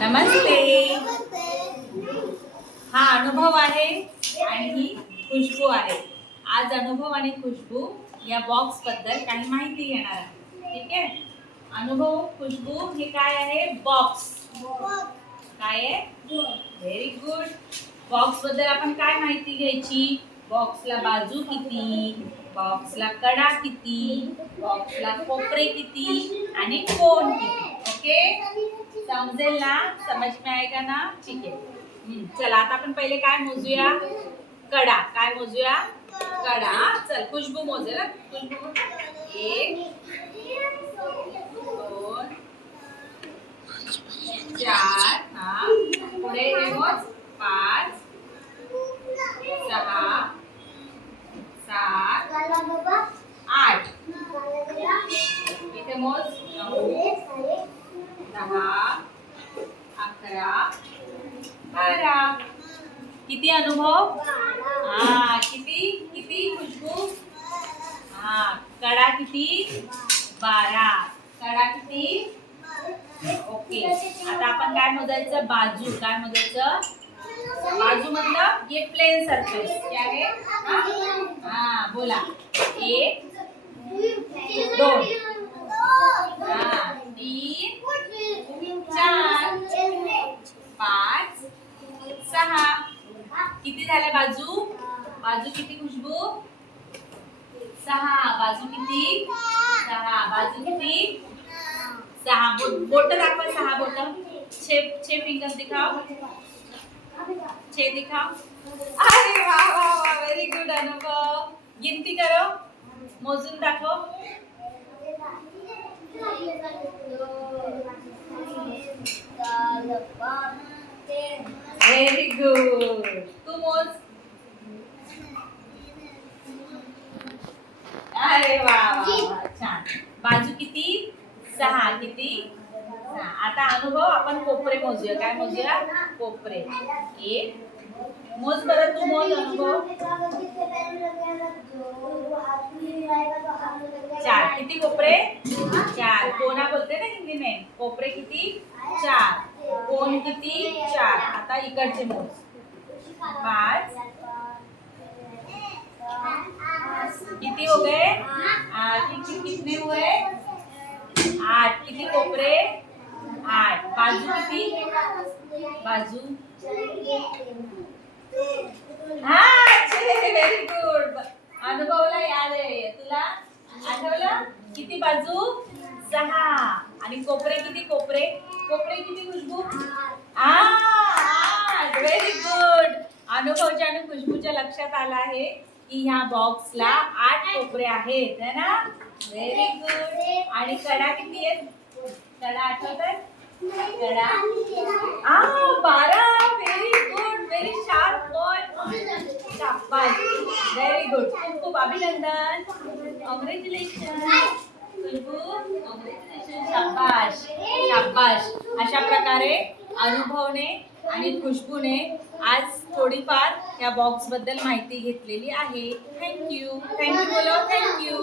नमस्ते. हा अनुभव आहे आणि ही खुशबू आहे. आज अनुभव आणि खुशबू या बॉक्स बद्दल काही माहिती घेणार आहे. ठीक आहे. अनुभव, खुशबू हे काय आहे? बॉक्स. काय आहे? Very good. बॉक्स बद्दल आपण काय माहिती घ्यायची? बॉक्सला बाजू किती, बॉक्सला कडा किती, बॉक्सला कोपरे किती आणि कोण किती. ओके, समजेल ना? समझ में आएगा ना? ठीक आहे. चला आता आपण पहिले काय मोजूया? कडा. काय मोजूया? कडा. चल खुशबू मोजेल. खुशबू 1 2 4 हा पुढे हे मोज 5 6 7 8 इथे मोज 9 10 11 12 किती अनुभव? किती किती खुशबू? कडा किती? 12. कडा किती? ओके. आता आपण काय मोजायचं? बाजू. काय मोजायचं? बाजू मतलब ये प्लेन सरफेस. क्या है? बोला. 1 2 3 4 5 6 किती झाल्या बाजू? बाजू किती खुशबू? 6. बाजू किती? 6. बाजू किती? 6. बोट दाखवा. 6 बोट. 6 फिंगर दिखाओ. 6 दिखाओ. अरे वाह वाह वाह, व्हेरी गुड अनुभव. गिनती करो. मोजून दाखव. Very good. तू मोज. अरे वा वा, छान. बाजू किती? 6. किती? 6. आता अनुभव आपण कोपरे मोजूया. काय मोजूया? कोपरे. 1 मोज बरं. तू मोज अनुभव. 4. किती कोपरे? 4. कोना बोलते ना हिंदी में. कोपरे किती? 4. कोण किती? 4. आता इकडचे मोज. 5 किती हो गए? कितने हुए? 8. किती कोपरे? 8. बाजू किती? बाजू व्हेरी गुड. अनुभवला याद आहे. तुला आठवलं? किती बाजू? 6. आणि कोपरे किती? कोपरे किती खुशबू? 8. Very good. अनुभवच्या आणि खुशबूच्या लक्षात आलं आहे की ह्या बॉक्सला 8 कोपरे आहेत, है ना? Very good. आणि कडा किती आहेत? कडा आठवतात? कडा 12. Very good. Very sharp boy. शाबाश. Very good. खूप खूप अभिनंदन. कॉंग्रॅच्युलेशन. शाबाश शाबाश. अशा प्रकारे अनुभवने आणि खुशबूने आज थोडीफार या बॉक्स बद्दल माहिती घेतलेली आहे. थँक्यू. थँक्यू बोलो. थँक्यू.